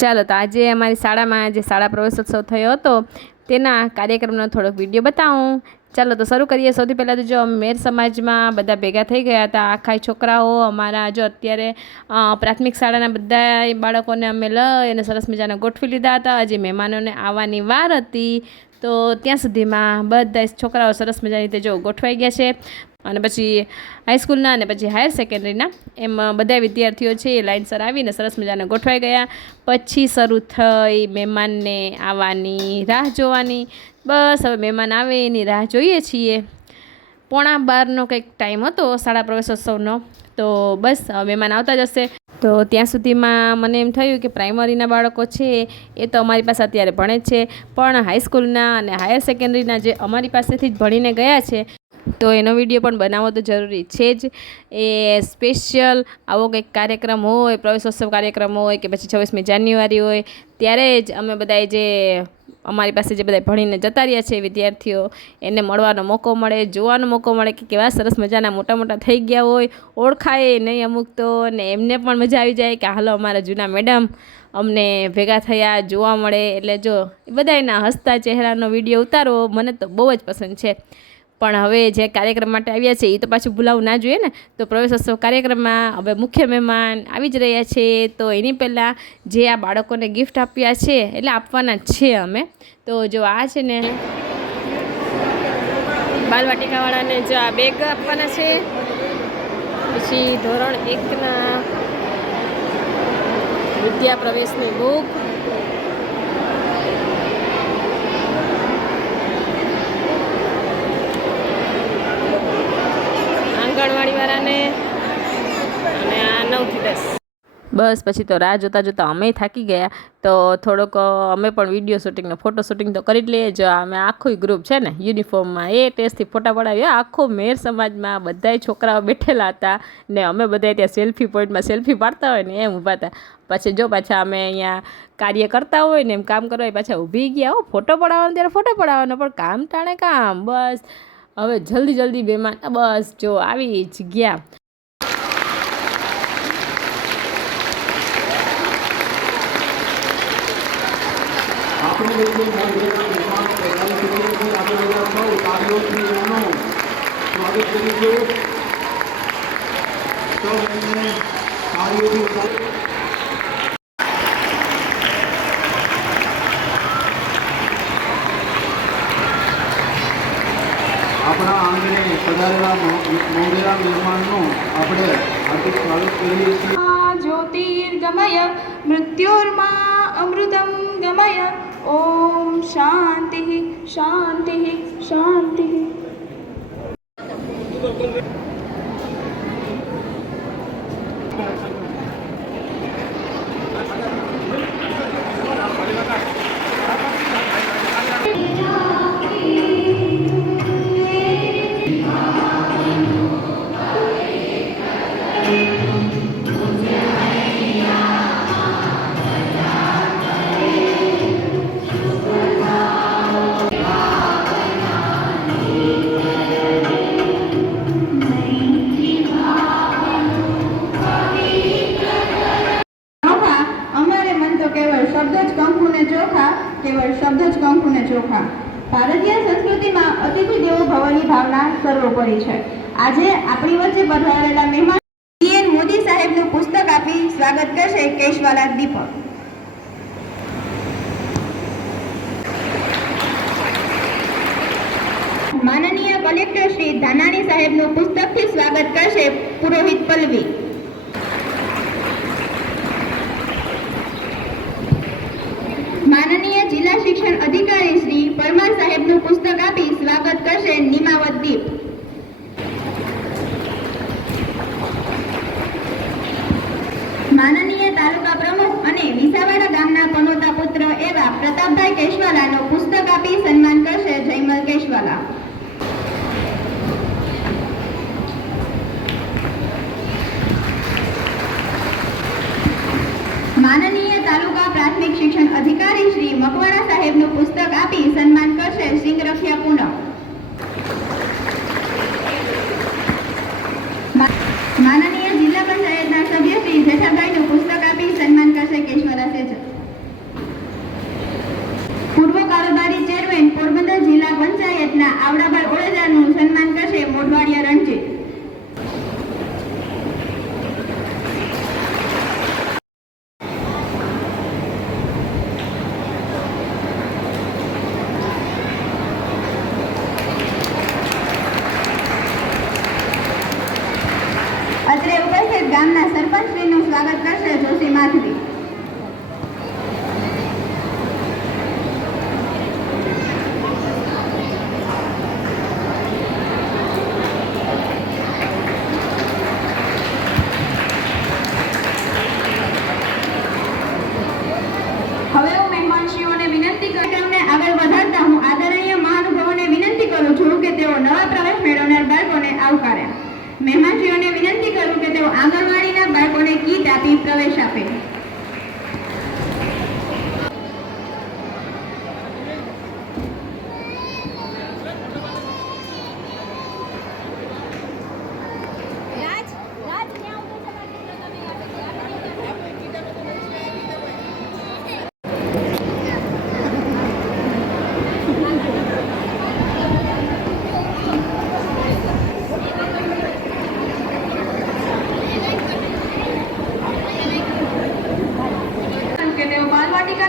ચાલો, તો આજે અમારી શાળામાં જે શાળા પ્રવેશોત્સવ થયો હતો તેના કાર્યક્રમનો થોડોક વિડીયો બતાવું. ચાલો તો શરૂ કરીએ. સૌથી પહેલાં તો જો મેર સમાજમાં બધા ભેગા થઈ ગયા હતા. આખા છોકરાઓ અમારા જો અત્યારે પ્રાથમિક શાળાના બધા બાળકોને અમે લઈ અને સરસ મજાના ગોઠવી લીધા હતા. હજી મહેમાનોને આવવાની વાર હતી, તો ત્યાં સુધીમાં બધા છોકરાઓ સરસ મજાની રીતે જો ગોઠવાઈ ગયા છે. અને પછી હાઈસ્કૂલના અને પછી હાયર સેકન્ડરીના એમ બધા વિદ્યાર્થીઓ છે એ લાઇનસર આવીને સરસ મજાના ગોઠવાઈ ગયા. પછી શરૂ થઈ મહેમાનને આવવાની રાહ જોવાની. બસ હવે મહેમાન આવે એની રાહ જોઈએ છીએ. 11:15 કંઈક ટાઈમ હતો શાળા પ્રવેશોત્સવનો, તો બસ મહેમાન આવતા જ હશે. તો ત્યાં સુધીમાં મને એમ થયું કે પ્રાઇમરીના બાળકો છે એ તો અમારી પાસે અત્યારે ભણે જ છે, પણ હાઈસ્કૂલના અને હાયર સેકન્ડરીના જે અમારી પાસેથી જ ભણીને ગયા છે, તો એનો વિડીયો પણ બનાવવો તો જરૂરી છે જ. એ સ્પેશિયલ આવો કંઈક કાર્યક્રમ હોય, પ્રવેશોત્સવ કાર્યક્રમ હોય કે પછી 26મી જાન્યુઆરી હોય, ત્યારે જ અમે બધાએ જે અમારી પાસે જે બધા ભણીને જતા રહ્યા છે વિદ્યાર્થીઓ, એને મળવાનો મોકો મળે, જોવાનો મોકો મળે કે કેવા સરસ મજાના મોટા મોટા થઈ ગયા હોય, ઓળખાય નહીં અમુક તો, ને એમને પણ મજા આવી જાય કે હાલો અમારા જૂના મેડમ અમને ભેગા થયા જોવા મળે. એટલે જો બધાના હસતા ચહેરાનો વિડીયો ઉતારવો મને તો બહુ જ પસંદ છે. પણ હવે જે કાર્યક્રમ માટે આવ્યા છે એ તો પાછું ભૂલાવું ના જોઈએ ને. તો પ્રવેશોત્સવ કાર્યક્રમમાં હવે મુખ્ય મહેમાન આવી જ રહ્યા છે, તો એની પહેલાં જે આ બાળકોને ગિફ્ટ આપ્યા છે એટલે આપવાના છે અમે. તો જો આ છે ને બાલવાટિકાવાળાને જો આ બેગ આપવાના છે, પછી ધોરણ 1ના વિદ્યા પ્રવેશની બુક, આંગણવાડીવાળાને, અને આ 9 થી 10. બસ પછી તો રાહ જોતાં જોતાં અમે થાકી ગયા, તો થોડોક અમે પણ વિડીયો શૂટિંગને ફોટો શૂટિંગ તો કરી જ લઈએ. જો અમે આખું ગ્રુપ છે ને યુનિફોર્મમાં એ ટેસ્ટથી ફોટા પડાવ્યા. આખો મેર સમાજમાં બધાય છોકરાઓ બેઠેલા હતા ને અમે બધા ત્યાં સેલ્ફી પોઈન્ટમાં સેલ્ફી પાડતા હોય ને એમ ઊભા હતા. પછી જો પાછા અમે અહીંયા કાર્ય કરતા હોય ને એમ કામ કરવા પાછા ઊભી ગયા. ફોટો પડાવવાનો ત્યારે ફોટો પડાવવાનો, પણ કામ ટાણે કામ. બસ હવે જલ્દી જલ્દી મહેમાન બસ જો આવી જ ગયા. આપણા આંગણે પધારેલા મોંઘેરા મહેમાનનું આપણે હાર્દિક સ્વાગત કરીએ છીએ. જ્યોતિર્ગમય મૃત્યુર્મા અમૃતમ ગમય. ઓમ શાંતિ શાંતિ શાંતિ. ભારતીય સંસ્કૃતિમાં અતિથિ દેવો ભવની ભાવના સર્વોપરી છે. આજે આપણી વચ્ચે પધારેલા મહેમાન પીએન મોદી સાહેબનું પુસ્તક આપી સ્વાગત કરશે કેશવાલા દીપક. માનનીય કલેક્ટર શ્રી ધાનાણી સાહેબનું પુસ્તકથી સ્વાગત કરશે પુરોહિત પલ્લવી. માનનીય જિલ્લા શિક્ષણ અધિકારી શ્રી પરમાર સાહેબનું પુસ્તક આપી સ્વાગત કરશે નિમાવત દીપ. માનનીય તાલુકા પ્રમુખ અને વિસાવાડા ગામના પનોતા પુત્ર એવા પ્રતાપભાઈ કેશવાલાનું પુસ્તક આપી સન્માન કરશે જયમલ કેશવાલા. માનનીય તાલુકા પ્રાથમિક શિક્ષણ અધિકારી શ્રી મકવાણા સાહેબનું પુસ્તક આપી સન્માન કરશે સિંગરખિયા પૂનમ. માનનીય જિલ્લા પંચાયતના સભ્ય શ્રી જેઠાભાઈનું પુસ્તક આપી સન્માન કરશે કેશવાલા સેજલ.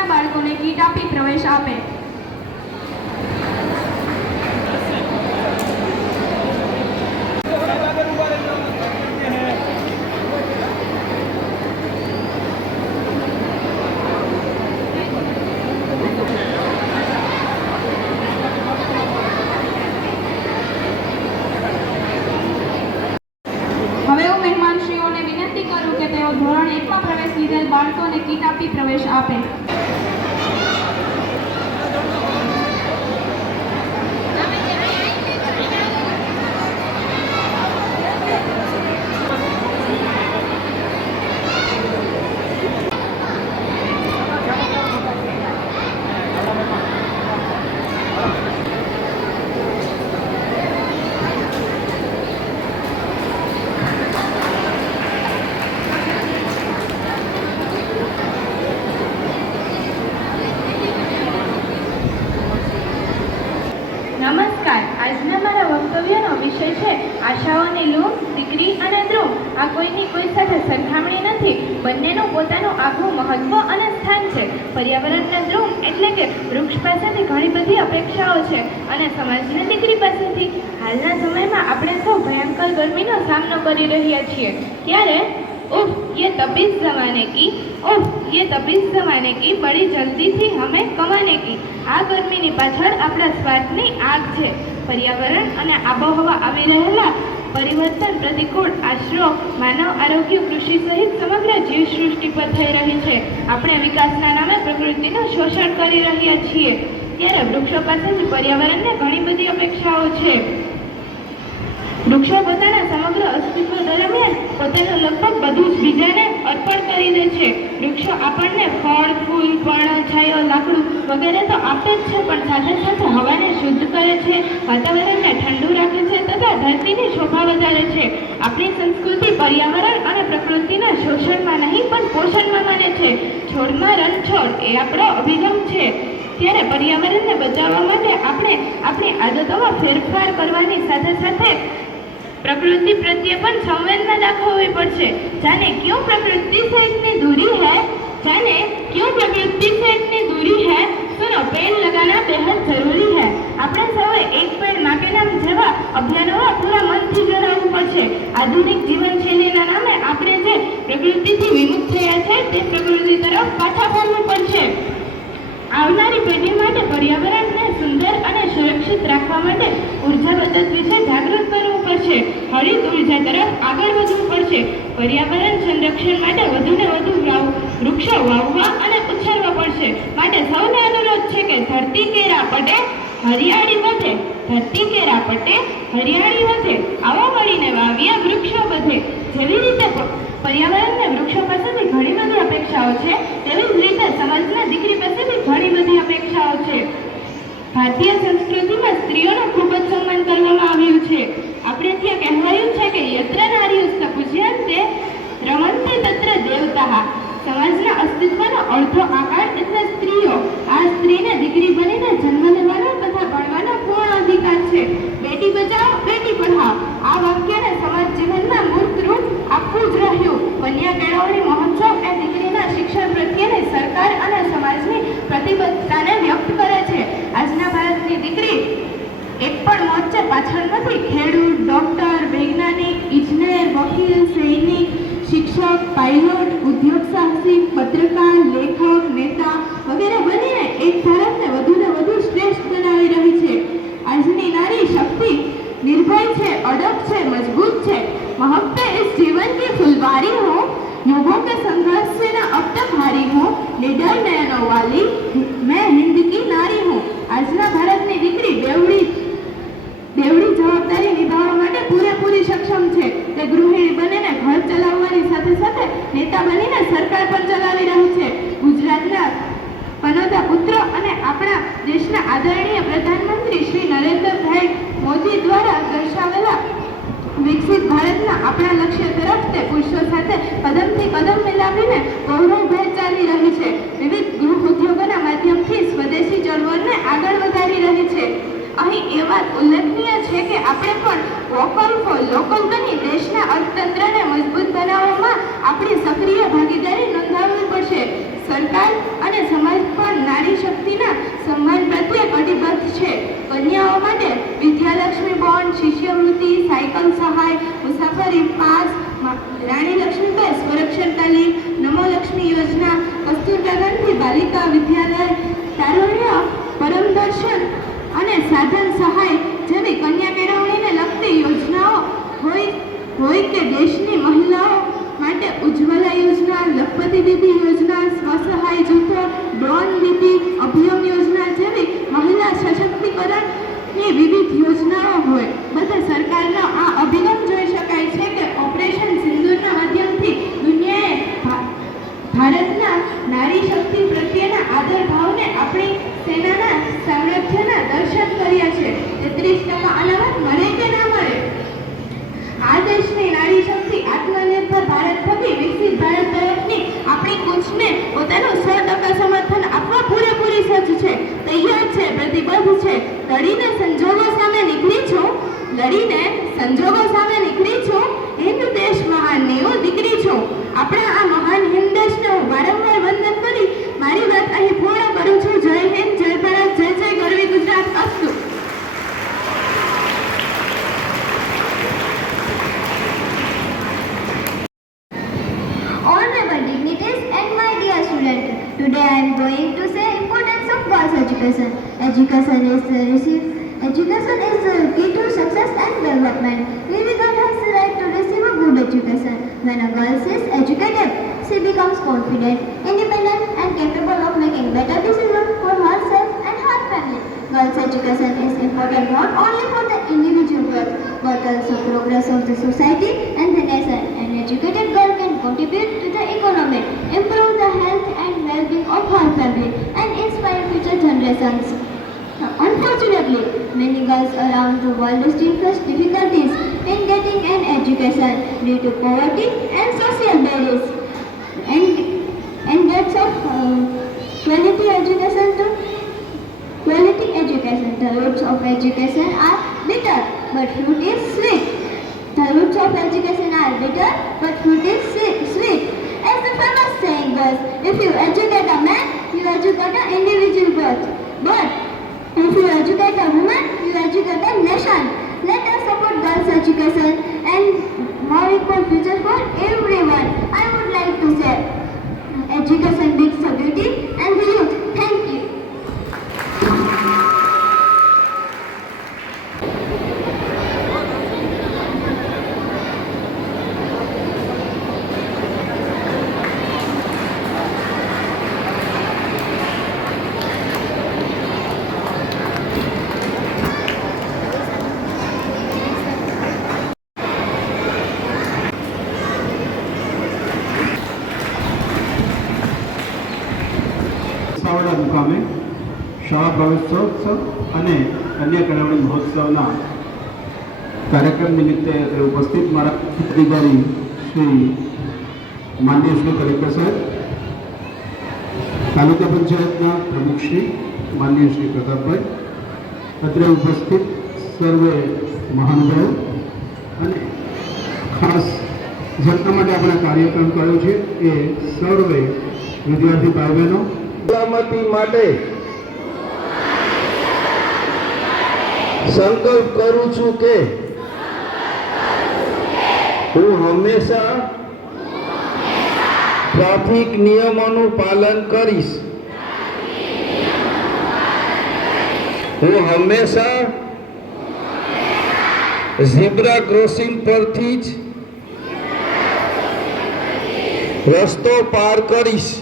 આપણા બાળકોને કીટ આપી પ્રવેશ આપે. હવે હું મહેમાનશ્રીઓને વિનંતી કરું કે તેઓ ધોરણ 1 માં પ્રવેશ લીધેલ બાળકોને કીટ આપી પ્રવેશ આપે. નમસ્કાર. આજના મારા વક્તવ્યનો વિષય છે આશાઓની લૂમ, દીકરી અને ધ્રુવ. આ કોઈની કોઈ સાથે સરખામણી નથી. બંનેનું પોતાનું આગવું મહત્વ અને સ્થાન છે. પર્યાવરણના ધ્રુવ એટલે કે વૃક્ષ પાસેથી ઘણી બધી અપેક્ષાઓ છે અને સમાજની દીકરી પાસેથી. હાલના સમયમાં આપણે સૌ ભયંકર ગરમીનો સામનો કરી રહ્યા છીએ. ત્યારે उफ ये तबीज़ ज़माने की, उफ ये तबीज़ ज़माने की, बड़ी जल्दी थी हमें कमाने की. આ ગરમીની પાછળ આપણા સ્વાર્થની આગ છે. પર્યાવરણ અને આબોહવા આવી રહેલા પરિવર્તન પ્રતિકૂળ આશરો માનવ આરોગ્ય, કૃષિ સહિત સમગ્ર જીવસૃષ્ટિ પર થઈ રહી છે. આપણે વિકાસના નામે પ્રકૃતિનું શોષણ કરી રહ્યા છીએ. ત્યારે વૃક્ષો પાસેથી પર્યાવરણને ઘણી બધી અપેક્ષાઓ છે. વૃક્ષો પોતાના સમગ્ર અસ્તિત્વ દરમિયાન પોતાનું લગભગ બધું જ બીજાને અર્પણ કરી દે છે. વૃક્ષો આપણને ફળ, ફૂલ, પર્ણ, છાંયો, લાકડું વગેરે તો આપે જ છે, પણ સાથે સાથે હવાને શુદ્ધ કરે છે, વાતાવરણને ઠંડુ રાખે છે તથા ધરતીની શોભા વધારે છે. આપણી સંસ્કૃતિ પર્યાવરણ અને પ્રકૃતિના શોષણમાં નહીં પણ પોષણમાં માને છે. છોડમાં રણછોડ એ આપણો અભિગમ છે. ત્યારે પર્યાવરણને બચાવવા માટે આપણે આપણી આદતોમાં ફેરફાર કરવાની સાથે સાથે प्रकृति प्रत्ये पण संवेदना दाखववी पड़શે. जाने क्यों प्रकृति से इतनी दूरी है, जाने क्यों प्रकृति से इतनी दूरी है, सुनो पेड़ लगाना बेहद जरूरी है. આપણે સૌએ એક પેડ માં કે નામ જેવા અભિયાનોમાં પૂરા મનથી જોડાવવું પડશે. આધુનિક જીવનશૈલીના નામે આપણે જે પ્રકૃતિથી વિમુખ થયા છે તે પ્રકૃતિ તરફ પાછા ફરવું પડશે. આવનારી પેઢી માટે પર્યાવરણને સુંદર અને સુરક્ષિત રાખવા માટે ઉર્જા બચત વિશે જાગૃત કરવું પડશે. હરિત ઉર્જા તરફ આગળ વધવું પડશે. પર્યાવરણ સંરક્ષણ માટે વધુને વધુ વૃક્ષો વાવવા અને ઉછેરવા પડશે. માટે સૌને અનુરોધ છે કે ધરતી કે રાપટે હરિયાળી વધે, ધરતી કે રાપટે હરિયાળી વધે. આવો મળીને વાવીએ વૃક્ષો વધે. જેવી રીતે પર્યાવરણને વૃક્ષો પાસેથી ઘણી બધી અપેક્ષાઓ છે, તેવી જ રીતે સમાજના દીકરી પાસેથી ઘણી બધી અપેક્ષાઓ છે. ભારતીય સંસ્કૃતિમાં સ્ત્રીઓનું ખૂબ જ સન્માન કરવામાં આવ્યું છે. આપણે ત્યાં કહેવાયું છે કે યત્ર નાર્યુસ્ત પૂજ્યન્તે રમન્તે તત્ર દેવતાઃ. સમાજના અસ્તિત્વનો અડધો આકાર એટલે સ્ત્રીઓ. આ સ્ત્રીને દીકરી બનીને જન્મ લેવાનો તથા ભણવાનો પૂર્ણ અધિકાર છે. બેટી બચાવો, બેટી પઢાઓ. આ વાક્યને સમાજ જીવનમાં મૂર્ત રૂપ આપવું જ રહ્યું. કન્યા કેળવણી મહોત્સવ એ દીકરીના શિક્ષણ પ્રત્યેની સરકાર અને સમાજની પ્રતિબદ્ધતાને વ્યક્ત કરે છે. આજના ભારતની દીકરી એક પણ મોરચે પાછળ નથી. ખેડૂત, ડોક્ટર, વૈજ્ઞાનિક, ઇજનેર, વકીલ, સૈનિક, શિક્ષક, પાયલોટ, ઉદ્યોગ સાહસિક, પત્રકાર, લેખક, નેતા વગેરે બનીને એક ભારતને વધુને વધુ શ્રેષ્ઠ બનાવી રહી છે. આજની નારી શક્તિ निर्भय છે, अड़ग છે, मजबूत છે. महकते इस जीवन की फुलवारी हूँ, युगों के संघर्ष से न अब तक हारी हूँ, निडर नयनों वाली मैं हिंद की नारी हूँ. આજના ભારતની દીકરી બેવડી જવાબદારી નિભાવવા માટે પૂરેપૂરી સક્ષમ છે. તે ગૃહિણી બનીને ઘર ચલાવવાની સાથે સાથે નેતા બનીને સરકાર પણ ચલાવી રહી છે. ગુજરાતના પનોતા પુત્ર અને આપણા દેશના આદરણીય પ્રધાનમંત્રી શ્રી નરેન્દ્રભાઈ મોદી દ્વારા દર્શાવેલા વિકસિત ભારતના આપણા લક્ષ્ય તરફ તે પુરુષો સાથે કદમથી કદમ મિલાવીને ગૌરવભેર ચાલી રહી છે. વિવિધ ગૃહ ઉદ્યોગોના માધ્યમથી સ્વદેશી ચળવળને આગળ વધારી સરકાર અને સમાજ પણ નારી શક્તિના સન્માન પ્રત્યે કટિબદ્ધ છે. કન્યાઓ માટે વિદ્યાલક્ષ્મી બોન્ડ, શિષ્યવૃત્તિ, સાયકલ સહાય, મુસાફરી પાસ, રાણી લક્ષ્મીબાઈ સ્વરક્ષણ તાલીમ, નમો લક્ષ્મી યોજના, કસ્તુરબા ગાંધી બાલિકા વિદ્યાલય, તારુણ્ય પરમદર્શન અને સાધન સહાય જેવી કન્યા કેળવણીને લગતી યોજનાઓ હોય કે દેશની મહિલાઓ માટે ઉજ્જવલા યોજના, લખપતિ દીદી યોજના, સ્વસહાય જૂથો, ડ્રોન દીદી અભિયમ યોજના જેવી મહિલા સશક્તિકરણની વિવિધ યોજનાઓ હોય, બધા સરકારનો આ અભિગમ જોઈ શકાય છે કે ઓપરેશન સિંદૂરના માધ્યમથી દુનિયાએ ભારતના નારી શક્તિ પ્રત્યેના આદર ભાવને આપણી સેનાના સામર્થ્યના દર્શન કર્યા છે. 33% અનામત મળે કે ના મળે? આ દેશની નારી શક્તિ આત્મનિર્ભર ભારત થકી વિકસિત ભારત તરફની આપણી કૂચને પોતાનું 100% સમર્થન આપવા પૂરેપૂરી સજ્જ છે, તૈયાર છે, પ્રતિબદ્ધ છે. લડીને સંજોગો સામે નીકળી છું. હિન્દ દેશ મહાનની હું દીકરી છું. આપણા આ મહાન હિન્દ દેશને હું વારંવાર વંદન કરી મારી વાત અહીં પૂર્ણ કરું છું. જય હિન્દ, જય ભારત, જય જય ગરવી ગુજરાત. અસ્તુ. Honorable dignitaries and my dear students, today I am going to say importance of girls' education. Education is the key to success and development. Every girl has the right to receive a good education. When a girl is educated, she becomes confident, independent, and capable of making better decisions for herself and her family. Girls' education is important not only for the individual growth, but also progress of the society and the nation. An educated girl can contribute to the economy, improve the health and well-being of her family, and inspire future generations. Unfortunately, many girls around the world still face difficulties in getting an education due to poverty and social barriers. And that's of quality education. The roots of education are bitter, but fruit is sweet. The roots of education are bitter, but fruit is sweet. As the famous saying goes, if you educate a man, you educate an individual growth. But if you educate a woman, you educate a nation. Let us support girls' education and more equal future for everyone. I would like to say, education brings the beauty and the youth. Thank you. Savda મુકામે શાળા પ્રવેશોત્સવ અને કન્યા કેળવણી મહોત્સવના કાર્યક્રમ નિમિત્તે ઉપસ્થિત મારા અધિકારી શ્રી માનનીય શ્રી કલેક્ટર સાહેબ, તાલુકા પંચાયતના પ્રમુખ શ્રી માનનીય શ્રી પ્રતાપભાઈ, અત્રે ઉપસ્થિત સર્વે મહાનુભાવો અને ખાસ જેમના માટે આપણે કાર્યક્રમ કર્યો છે એ સર્વે વિદ્યાર્થી ભાઈ બહેનો સલામતી માટે સંકલ્પ કરું છું કે હું હંમેશા ટ્રાફિક નિયમોનું પાલન કરીશ. હું હંમેશા ઝીબ્રા ક્રોસિંગ પરથી જ રસ્તો પાર કરીશ.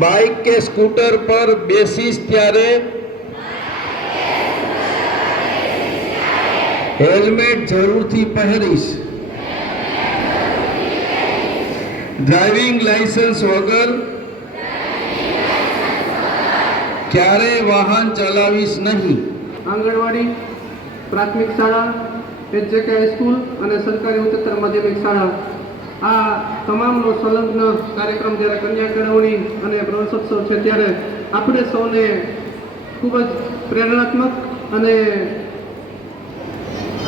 બાઇક કે સ્કૂટર પર બેસીશ ત્યારે હેલ્મેટ જરૂરથી પહેરીશ. ડ્રાઇવિંગ લાયસન્સ વગર ક્યારેય વાહન ચલાવીશ નહીં. આંગણવાડી, પ્રાથમિક શાળા, એચજેકે હાઈસ્કૂલ અને સરકારી ઉચ્ચતર માધ્યમિક શાળા આ તમામનો સંલગ્ન કાર્યક્રમ જ્યારે કન્યા કેળવણી અને પ્રવેશોત્સવ છે ત્યારે આપણે સૌને ખૂબ જ પ્રેરણાત્મક અને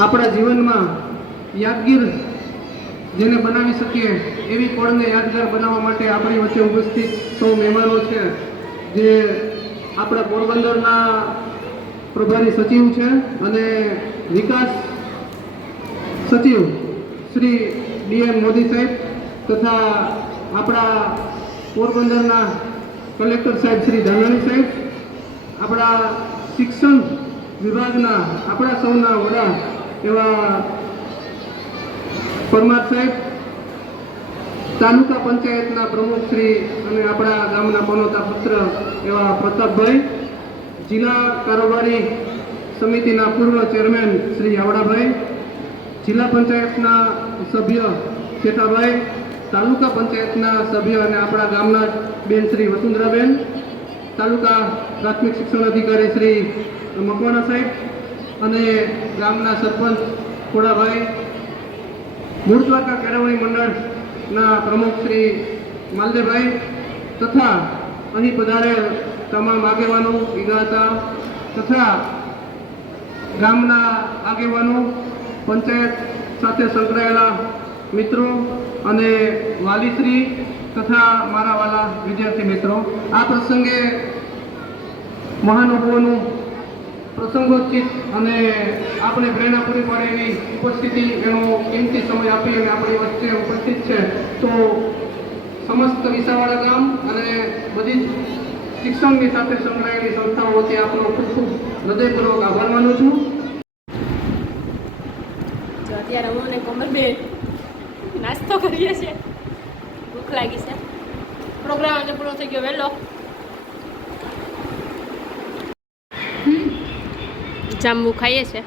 આપણા જીવનમાં યાદગીર જેને બનાવી શકીએ એવી પળને યાદગાર બનાવવા માટે આપણી વચ્ચે ઉપસ્થિત સૌ મહેમાનો છે, જે આપણા પોરબંદરના પ્રભારી સચિવ છે અને વિકાસ સચિવ શ્રી DM મોદી સાહેબ તથા આપણા પોરબંદરના કલેક્ટર સાહેબ શ્રી ધાનાણી સાહેબ, આપણા શિક્ષણ વિભાગના આપણા સૌના વડા એવા પરમાર સાહેબ, તાલુકા પંચાયતના પ્રમુખ શ્રી અને આપણા ગામના પનોતા પુત્ર એવા પ્રતાપભાઈ, જિલ્લા કારોબારી સમિતિના પૂર્વ ચેરમેન શ્રી આવડાભાઈ, જિલ્લા પંચાયતના સભ્ય શેઠાભાઈ, તાલુકા પંચાયતના સભ્ય અને આપણા ગામના બેન શ્રી વસુંધરાબેન, તાલુકા પ્રાથમિક શિક્ષણ અધિકારી શ્રી મકવાણા સાહેબ અને ગામના સરપંચ ખોડાભાઈ, મૂળ દ્વારકા કેળવણી મંડળના પ્રમુખ શ્રી માલદેભાઈ તથા અહીં પધારેલ તમામ આગેવાનો વિગાતા તથા ગામના આગેવાનો, પંચાયત સાથે સંકળાયેલા મિત્રો અને વાલીશ્રી તથા મારા વાલા વિદ્યાર્થી મિત્રો, આ પ્રસંગે મહાનુભાવોનું પ્રસંગોચિત અને આપણે પ્રેરણા પૂરી પાડે એવી ઉપસ્થિતિ, એનો કિંમતી સમય આપી અને આપણી વચ્ચે ઉપસ્થિત છે, તો સમસ્ત વિસાવાડા ગામ અને બધી જ શિક્ષણની સાથે સંકળાયેલી સંસ્થાઓ વતી આપનો ખૂબ ખૂબ હૃદયપૂર્વક આભાર માનું છું. જો અત્યારે હું અને કોમલબેન નાસ્તો કરીએ છીએ, ભૂખ લાગી છે. પ્રોગ્રામ આજે પૂરો થઈ ગયો વહેલો. જાંબુ ખાઈએ છે.